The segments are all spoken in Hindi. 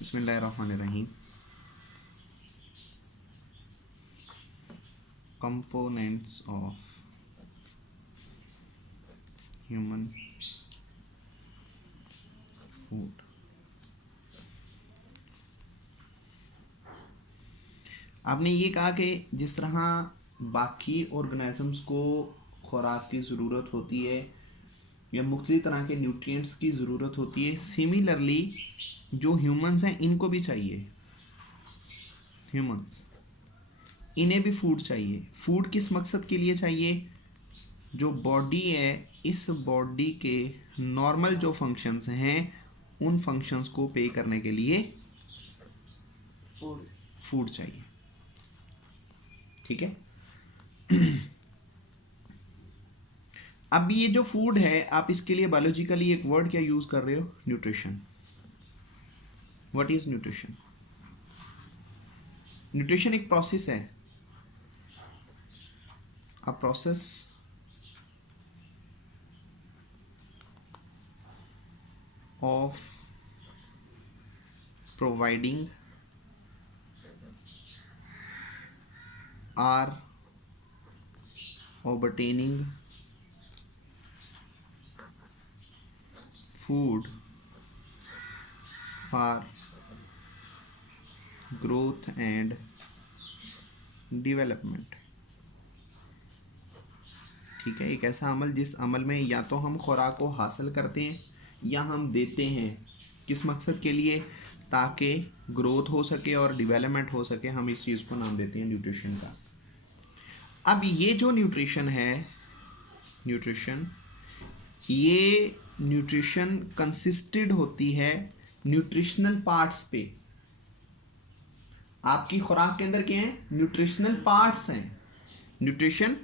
बिस्मिल्लाहिर्रहमानिर्रहीम। Components of human food. आपने ये कहा कि जिस तरह बाकी ऑर्गेनिजम्स को खुराक की ज़रूरत होती है या मुख्तलिफ तरह के न्यूट्रिएंट्स की ज़रूरत होती है, सिमिलरली जो ह्यूमंस हैं इनको भी चाहिए। ह्यूमंस इन्हें भी फूड चाहिए। फूड किस मकसद के लिए चाहिए? जो बॉडी है, इस बॉडी के नॉर्मल जो फंक्शंस हैं उन फंक्शंस को पे करने के लिए फूड चाहिए। ठीक है। अब ये जो फूड है, आप इसके लिए बायोलॉजिकली एक वर्ड क्या यूज कर रहे हो? Nutrition. What is nutrition? Nutrition एक प्रोसेस है, a process of providing or obtaining food for growth and development। ठीक है। एक ऐसा अमल जिस अमल में या तो हम खुराक को हासिल करते हैं या हम देते हैं। किस मकसद के लिए? ताकि ग्रोथ हो सके और डेवलपमेंट हो सके। हम इस चीज़ को नाम देते हैं न्यूट्रिशन का। अब ये जो न्यूट्रिशन है, ये न्यूट्रिशन कंसिस्टेड होती है न्यूट्रिशनल पार्ट्स पे। आपकी खुराक के अंदर क्या है? न्यूट्रिशनल पार्ट्स हैं। न्यूट्रिशन,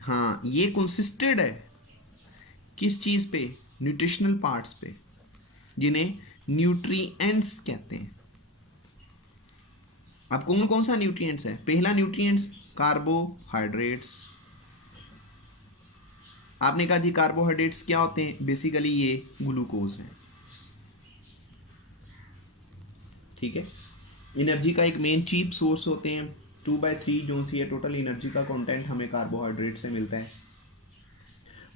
हाँ, ये कंसिस्टेड है किस चीज़ पे? न्यूट्रिशनल पार्ट्स पे, जिन्हें न्यूट्रिएंट्स कहते हैं। अब कौन कौन सा न्यूट्रिएंट्स है? पहला न्यूट्रिएंट्स कार्बोहाइड्रेट्स। आपने कहा जी कार्बोहाइड्रेट्स क्या होते हैं? बेसिकली ये ग्लूकोज है। ठीक है। एनर्जी का एक मेन चीप सोर्स होते हैं। 2/3 जो सी है टोटल एनर्जी का कंटेंट हमें कार्बोहाइड्रेट से मिलता है।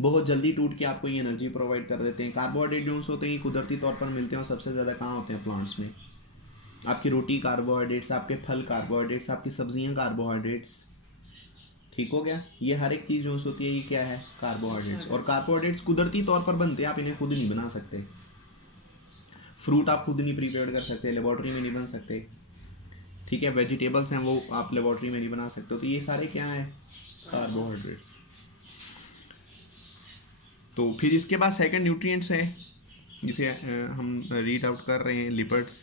बहुत जल्दी टूट के आपको ये एनर्जी प्रोवाइड कर देते हैं। कार्बोहाइड्रेट जो होते हैं कुदरती तौर पर मिलते हैं और सबसे ज़्यादा कहाँ होते हैं? प्लांट्स में। आपकी रोटी कार्बोहाइड्रेट्स, आपके फल कार्बोहाइड्रेट्स, आपकी सब्जियां कार्बोहाइड्रेट्स। ठीक हो गया। ये हर एक चीज़ जो होती है ये क्या है? कार्बोहाइड्रेट्स। और कार्बोहाइड्रेट्स कुदरती तौर पर बनते हैं, आप इन्हें खुद नहीं बना सकते। फ्रूट आप खुद नहीं प्रिपेयर कर सकते, लेबॉर्ट्री में नहीं बन सकते। ठीक है। वेजिटेबल्स हैं वो आप लेबॉर्ट्री में नहीं बना सकते। तो ये सारे क्या हैं? कार्बोहाइड्रेट्स। तो फिर इसके बाद सेकंड न्यूट्रिएंट्स है जिसे हम रीड आउट कर रहे हैं, लिपिड्स।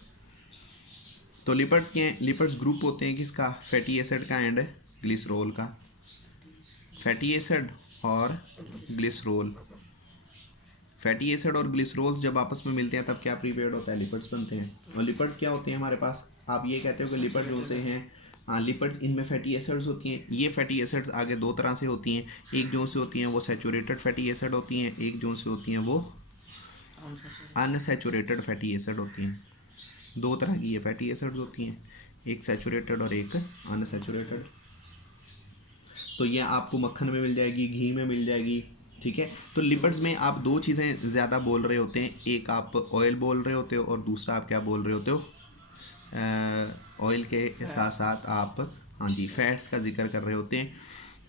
तो लिपिड्स क्या हैं? लिपिड्स ग्रुप होते हैं किसका? फैटी एसिड का एंड ग्लिसरॉल का। फैटी एसिड और ग्लिसरॉल। फैटी एसिड और ग्लिसरॉल जब आपस में मिलते हैं तब क्या प्रिपेयर्ड होता है? लिपिड्स बनते हैं। और लिपिड्स क्या होते हैं हमारे पास? आप ये कहते हो कि लिपिड जो से हैं, हाँ, लिपिड्स इनमें फैटी एसिड्स होती हैं। ये फैटी एसिड्स आगे दो तरह से होती हैं। एक जो से होती हैं वो सैचुरेटेड फैटी एसिड होती हैं, एक जो से होती हैं वो अनसैचुरेटेड फैटी एसिड होती हैं। दो तरह की ये फैटी एसिड्स होती हैं, एक सैचुरेटेड और एक अनसैचुरेटेड। तो ये आपको मक्खन में मिल जाएगी, घी में मिल जाएगी। ठीक है। तो लिपिड्स में आप दो चीज़ें ज़्यादा बोल रहे होते हैं, एक आप ऑयल बोल रहे होते हो और दूसरा आप क्या बोल रहे होते हो? ऑयल के साथ साथ आप, हाँ जी, फैट्स का जिक्र कर रहे होते हैं।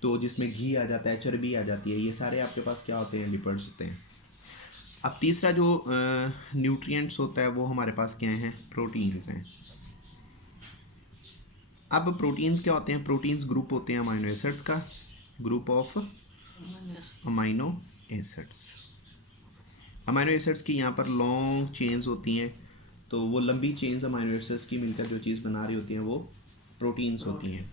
तो जिसमें घी आ जाता है, चर्बी आ जाती है, ये सारे आपके पास क्या होते हैं? लिपिड्स होते हैं। अब तीसरा जो न्यूट्रिएंट्स होता है वो हमारे पास क्या हैं? प्रोटीन्स हैं। अब प्रोटीन्स क्या होते हैं? प्रोटीन्स ग्रुप होते हैं अमाइनो एसिड्स का, group of amino acids. Amino acids की यहाँ पर लॉन्ग चेन्स होती हैं, तो वो लंबी चेन्स अमाइनो एसिड्स की मिलकर जो चीज़ बना रही होती हैं वो प्रोटीन्स होती हैं।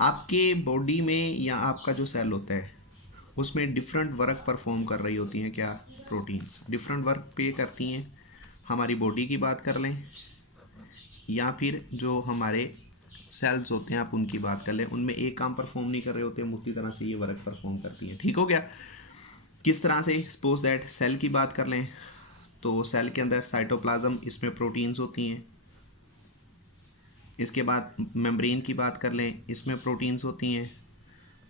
आपके बॉडी में या आपका जो सेल होता है उसमें डिफरेंट वर्क परफॉर्म कर रही होती हैं क्या? प्रोटीन्स डिफरेंट वर्क पे करती हैं। हमारी बॉडी की बात कर लें या फिर जो हमारे सेल्स होते हैं आप उनकी बात कर लें, उनमें एक काम परफॉर्म नहीं कर रहे होते, मुख्य तरह से ये वर्क परफॉर्म करती हैं। ठीक हो गया। किस तरह से? सपोज दैट सेल की बात कर लें तो सेल के अंदर साइटोप्लाज्म, इसमें प्रोटीन्स होती हैं। इसके बाद मेम्ब्रेन की बात कर लें, इसमें प्रोटीन्स होती हैं।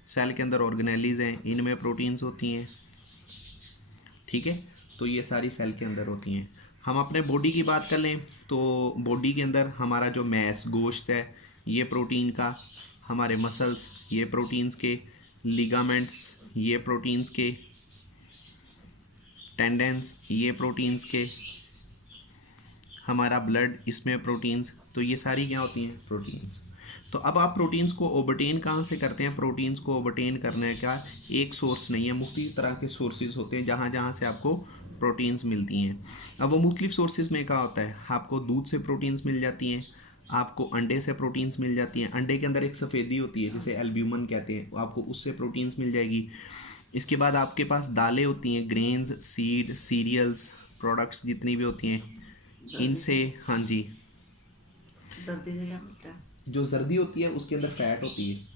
सेल के अंदर ऑर्गेनेलीज हैं, इनमें प्रोटीन्स होती हैं। ठीक है, तो ये सारी सेल के अंदर होती हैं। हम अपने बॉडी की बात कर लें तो बॉडी के अंदर हमारा जो मैस, गोश्त है, ये प्रोटीन का, हमारे मसल्स ये प्रोटीन्स के, लिगामेंट्स ये प्रोटीन्स के, टेंडेंस ये प्रोटीन्स के, हमारा ब्लड इसमें प्रोटीन्स, तो ये सारी क्या होती हैं? प्रोटीन्स। तो अब आप प्रोटीन्स को ओबटेन कहाँ से करते हैं? प्रोटीन्स को ओबटेन करने का एक सोर्स नहीं है, मुख्तलिफ तरह के सोर्सेज होते हैं जहाँ जहाँ से आपको प्रोटीन्स मिलती हैं। अब वो मुख्तलिफ सोर्सेज में क्या होता है? आपको दूध से प्रोटीन्स मिल जाती हैं, आपको अंडे से प्रोटीन्स मिल जाती हैं। अंडे के अंदर एक सफ़ेदी होती है जिसे एल्ब्यूमिन कहते हैं, आपको उससे प्रोटीन्स मिल जाएगी। इसके बाद आपके पास दालें होती हैं, ग्रेन्स, सीड, सीरियल्स, प्रोडक्ट्स जितनी भी होती हैं, इनसे, हाँ जी, जर्दी से क्या मिलता है? जो जर्दी होती है उसके अंदर फैट होती है,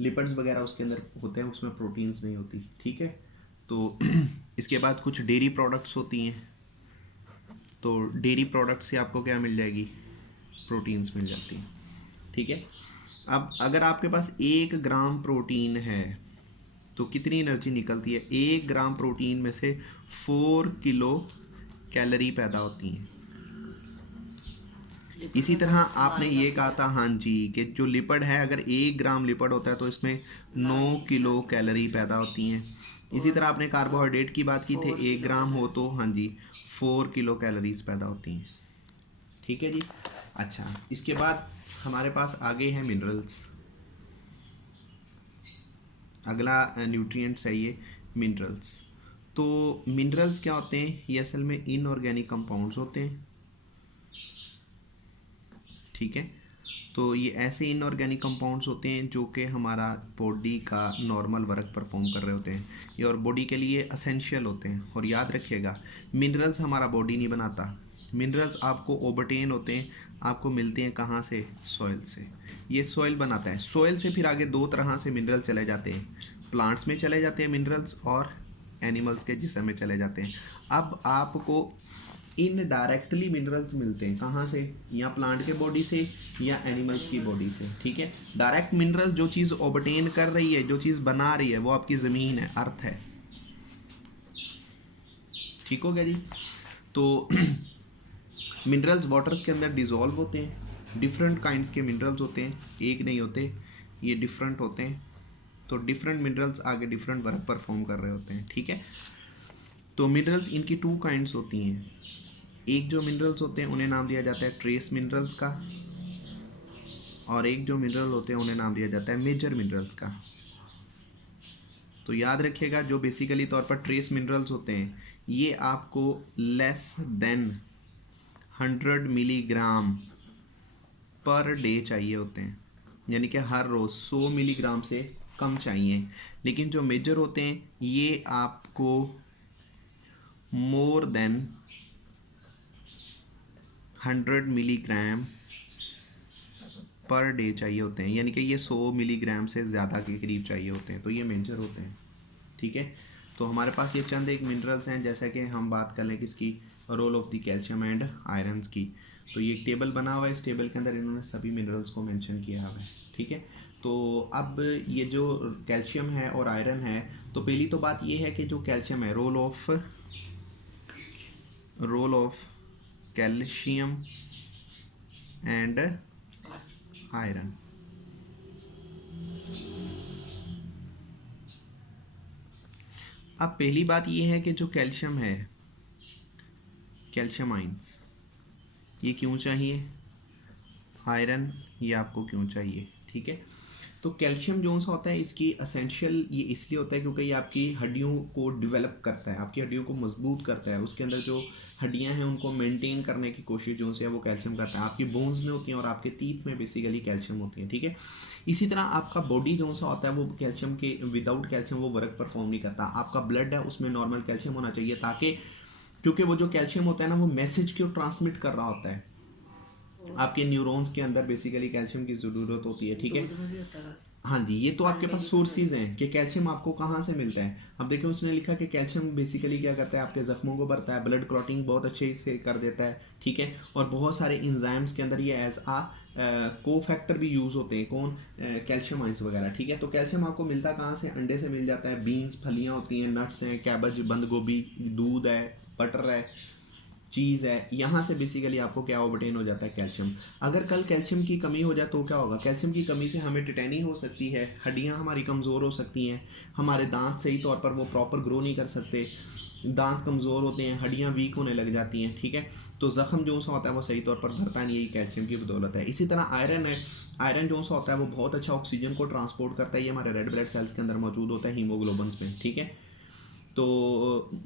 लिपिड्स वगैरह उसके अंदर होते हैं, उसमें प्रोटीन्स नहीं होती। ठीक है, तो इसके बाद कुछ डेयरी प्रोडक्ट्स होती हैं, तो डेयरी प्रोडक्ट से आपको क्या मिल जाएगी? प्रोटीन्स मिल जाती हैं। ठीक है, अब अगर आपके पास 1 ग्राम प्रोटीन है तो कितनी एनर्जी निकलती है? 1 ग्राम प्रोटीन में से 4 किलो कैलोरी पैदा होती हैं। इसी तरह आपने ये कहा था, हाँ जी, कि जो लिपिड है, अगर 1 ग्राम लिपिड होता है तो इसमें 9 किलो कैलोरी पैदा होती हैं। इसी तरह आपने कार्बोहाइड्रेट की बात की थी, 1 ग्राम हो तो, हाँ जी, 4 किलो कैलोरीज पैदा होती हैं। ठीक है जी। अच्छा, इसके बाद हमारे पास आगे है मिनरल्स। अगला न्यूट्रिएंट्स है ये मिनरल्स। तो मिनरल्स क्या होते हैं? ये असल में इनऑर्गेनिक कंपाउंड्स होते हैं। ठीक है, तो ये ऐसे इनऑर्गेनिक कंपाउंड्स होते हैं जो कि हमारा बॉडी का नॉर्मल वर्क परफॉर्म कर रहे होते हैं, ये और बॉडी के लिए असेंशियल होते हैं। और याद रखिएगा, मिनरल्स हमारा बॉडी नहीं बनाता, मिनरल्स आपको ओबटेन होते हैं, आपको मिलते हैं कहाँ से? सॉइल से। ये सॉइल बनाता है। सॉइल से फिर आगे 2 तरह से मिनरल चले जाते हैं, प्लांट्स में चले जाते हैं मिनरल्स और एनिमल्स के जिस्म में चले जाते हैं। अब आपको इनडायरेक्टली मिनरल्स मिलते हैं कहाँ से? या प्लांट के बॉडी से या एनिमल्स की बॉडी से। ठीक है, डायरेक्ट मिनरल जो चीज़ ऑबटेन कर रही है, जो चीज़ बना रही है, वो आपकी ज़मीन है, अर्थ है। ठीक हो गया जी। तो मिनरल्स वाटर के अंदर डिज़ोल्व होते हैं, डिफरेंट काइंड्स के मिनरल्स होते हैं, एक नहीं होते, ये डिफरेंट होते हैं। तो डिफरेंट मिनरल्स आगे डिफरेंट वर्क परफॉर्म कर रहे होते हैं। ठीक है, तो मिनरल्स इनकी 2 काइंड्स होती हैं। एक जो मिनरल्स होते हैं उन्हें नाम दिया जाता है ट्रेस मिनरल्स का, और एक जो मिनरल होते हैं उन्हें नाम दिया जाता है मेजर मिनरल्स का। तो याद रखिएगा, जो बेसिकली तौर पर ट्रेस मिनरल्स होते हैं ये आपको less than 100 milligram per day चाहिए होते हैं, यानी कि हर रोज़ 100 मिलीग्राम से कम चाहिए। लेकिन जो मेजर होते हैं ये आपको more than 100 milligram per day चाहिए होते हैं, यानी कि ये 100 मिलीग्राम से ज़्यादा के करीब चाहिए होते हैं, तो ये मेजर होते हैं। ठीक है, तो हमारे पास ये चंद एक मिनरल्स हैं, जैसा कि हम बात कर लें किसकी? Role of the calcium and irons की। तो ये एक टेबल बना हुआ है, इस टेबल के अंदर इन्होंने सभी मिनरल्स को मेंशन किया हुआ है। ठीक है, तो अब ये जो कैल्शियम है और आयरन है, तो पहली तो बात ये है कि जो कैल्शियम है, role of calcium and iron. अब पहली बात ये है कि जो कैल्शियम है, कैल्शियम आयंस, ये क्यों चाहिए? आयरन ये आपको क्यों चाहिए? ठीक है, तो कैल्शियम जो सा होता है इसकी असेंशियल ये इसलिए होता है क्योंकि ये आपकी हड्डियों को डेवलप करता है, आपकी हड्डियों को मजबूत करता है, उसके अंदर जो हड्डियां हैं उनको मेंटेन करने की कोशिश जो से है वो कैल्शियम करता है। आपकी बोन्स में होती हैं और आपके टीथ में बेसिकली कैल्शियम होती है। ठीक है, इसी तरह आपका बॉडी जो सा होता है वो कैल्शियम के विदाउट कैल्शियम वो वर्क परफॉर्म नहीं करता। आपका ब्लड है उसमें नॉर्मल कैल्शियम होना चाहिए, ताकि क्योंकि वो जो कैल्शियम होता है ना वो मैसेज को ट्रांसमिट कर रहा होता है। आपके न्यूरॉन्स के अंदर बेसिकली कैल्शियम की ज़रूरत होती है। ठीक है, दूध में भी होता है। हाँ जी, ये तो आपके पास सोर्सेज हैं कि कैल्शियम आपको कहाँ से मिलता है। अब देखिए उसने लिखा कि कैल्शियम बेसिकली क्या करता है, आपके जख्मों को भरता है, ब्लड क्लॉटिंग बहुत अच्छे से कर देता है, ठीक है। और बहुत सारे इंजाइम्स के अंदर ये एज आ को फैक्टर भी यूज़ होते हैं, कौन, कैल्शियम आइंस वगैरह, ठीक है। तो कैल्शियम आपको मिलता कहाँ से, अंडे से मिल जाता है, बीन्स फलियाँ होती हैं, नट्स हैं, कैबज, बंद गोभी, दूध है, बटर है, चीज़ है, यहाँ से बेसिकली आपको क्या ऑबटेन हो जाता है, कैल्शियम। अगर कल कैल्शियम की कमी हो जाए तो क्या होगा, कैल्शियम की कमी से हमें टिटेनी हो सकती है, हड्डियाँ हमारी कमज़ोर हो सकती हैं, हमारे दांत सही तौर पर वो प्रॉपर ग्रो नहीं कर सकते, दांत कमज़ोर होते हैं, हड्डियाँ वीक होने लग जाती हैं, ठीक है। तो ज़ख्म जो सा होता है वो सही तौर पर भरता नहीं, यही कैल्शियम की बदौलत है। इसी तरह आयरन है, आयरन जो सा होता है वो बहुत अच्छा ऑक्सीजन को ट्रांसपोर्ट करता है, ये हमारे रेड ब्लड सेल्स के अंदर मौजूद होता है, हीमोग्लोबिन्स में, ठीक है। तो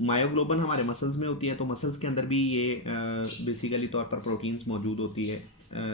मायोग्लोबिन हमारे मसल्स में होती है, तो मसल्स के अंदर भी ये बेसिकली तौर पर प्रोटीन्स मौजूद होती है,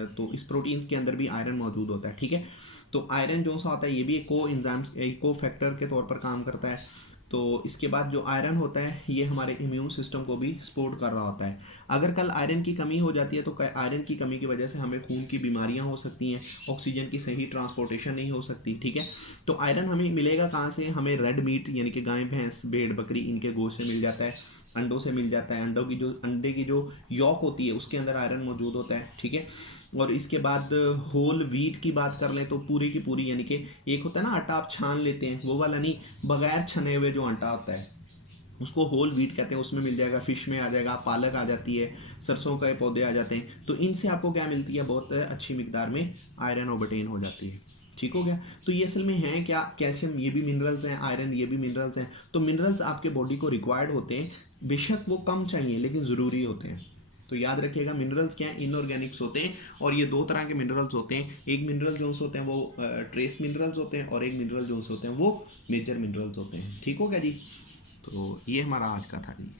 तो इस प्रोटीन्स के अंदर भी आयरन मौजूद होता है, ठीक है। तो आयरन जो सा होता है ये भी एक को इंजाइम्स, एक को फैक्टर के तौर पर काम करता है। तो इसके बाद जो आयरन होता है ये हमारे इम्यून सिस्टम को भी सपोर्ट कर रहा होता है। अगर कल आयरन की कमी हो जाती है तो आयरन की कमी की वजह से हमें खून की बीमारियां हो सकती हैं, ऑक्सीजन की सही ट्रांसपोर्टेशन नहीं हो सकती, ठीक है। तो आयरन हमें मिलेगा कहाँ से, हमें रेड मीट यानी कि गाय भैंस भेड़ बकरी इनके गोश्त से मिल जाता है, अंडों से मिल जाता है, अंडे की जो यॉक होती है उसके अंदर आयरन मौजूद होता है, ठीक है। और इसके बाद होल व्हीट की बात कर लें तो पूरी की पूरी यानी कि एक होता है ना आटा आप छान लेते हैं वो वाला नहीं, बगैर छने हुए जो आटा होता है उसको होल व्हीट कहते हैं, उसमें मिल जाएगा, फिश में आ जाएगा, पालक आ जाती है, सरसों के पौधे आ जाते हैं। तो इनसे आपको क्या मिलती है, बहुत अच्छी मिकदार में आयरन ओबटेन हो जाती है, ठीक हो गया। तो ये असल में है क्या, कैल्शियम ये भी मिनरल्स हैं, आयरन ये भी मिनरल्स हैं। तो मिनरल्स आपके बॉडी को रिक्वायर्ड होते हैं, बेशक वो कम चाहिए लेकिन ज़रूरी होते हैं। तो याद रखिएगा मिनरल्स क्या हैं, इनऑर्गेनिक्स होते हैं। और ये दो तरह के मिनरल्स होते हैं, एक मिनरल जोन्स होते हैं वो ट्रेस मिनरल्स होते हैं, और एक मिनरल जोन्स होते हैं वो मेजर मिनरल्स होते हैं, ठीक हो गया जी। तो ये हमारा आज का था जी।